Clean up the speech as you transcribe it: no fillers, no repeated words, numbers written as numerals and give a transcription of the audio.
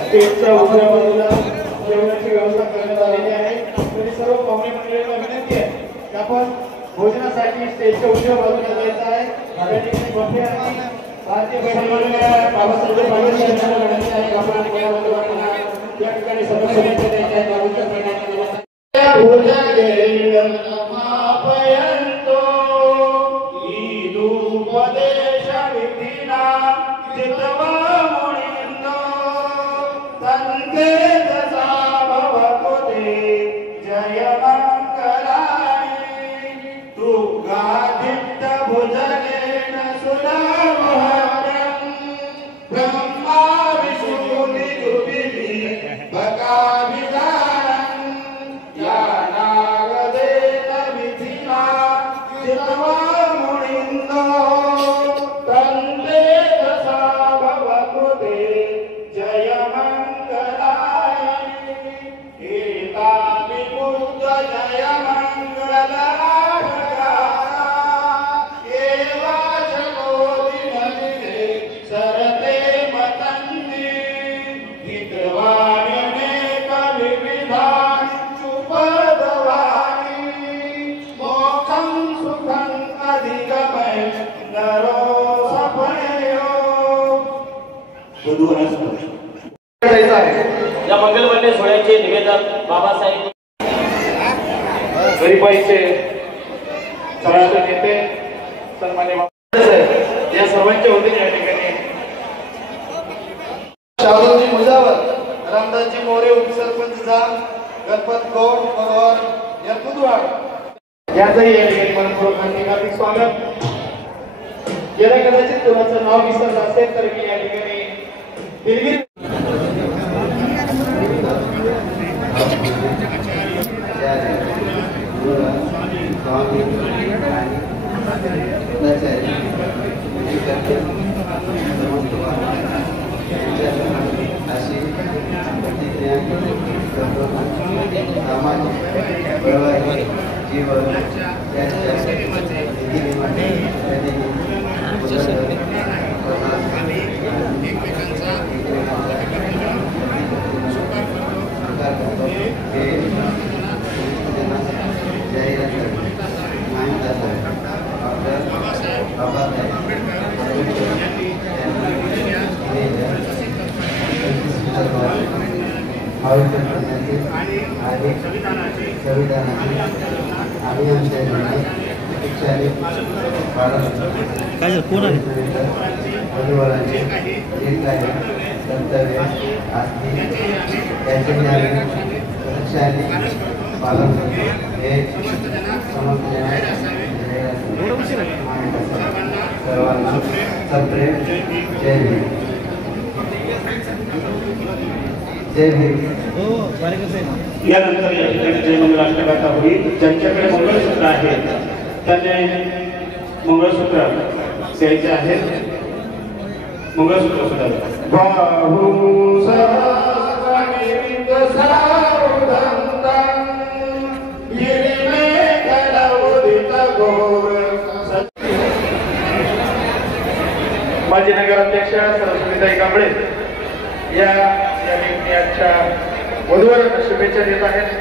स्टेजच्या उजव्या बाजूला जेवणाची व्यवस्था करण्यात आलेली आहे. तरी सर्व पाहुणे मंडळींना विनंती आहे की आपण भोजनासाठी स्टेजच्या उजव्या बाजूला जायचं आहे. त्या ठिकाणी बफे आहे. भारतीय बैठकीमध्ये बाबासाहेब आंबेडकर यांना विनंती आहे आपण या ठिकाणी सदस्यांच्या द्यायच्या या मंगलवन्य सोहळ्याचे निवेदन बाबासाहेब गरीबाईचे सगळ्याचे नेते सन्मान्य या सर्वांच्या वतीने या ठिकाणी शाहरुजी मुजावर, रामदासजी मोरे उपसरपंच गणपत गौड पवार या कुदवाड यांचंही या ठिकाणी मनपूर्वक हार्दिक स्वागत. याला कदाचित कोणाचं नाव विसरलं असेल तर मी या ठिकाणी दिलगिरी यानंतर या ठिकाणी जय मंगल अष्टगाथा होईल. ज्यांच्याकडे मंगळसूत्र आहे त्यांनी मंगळसूत्र द्यायचे आहेत. मंगळसूत्र सुद्धा माजी नगराध्यक्ष सरस्वतीताई कांबळे या यांच्या वधूवरांना शुभेच्छा देत आहेत.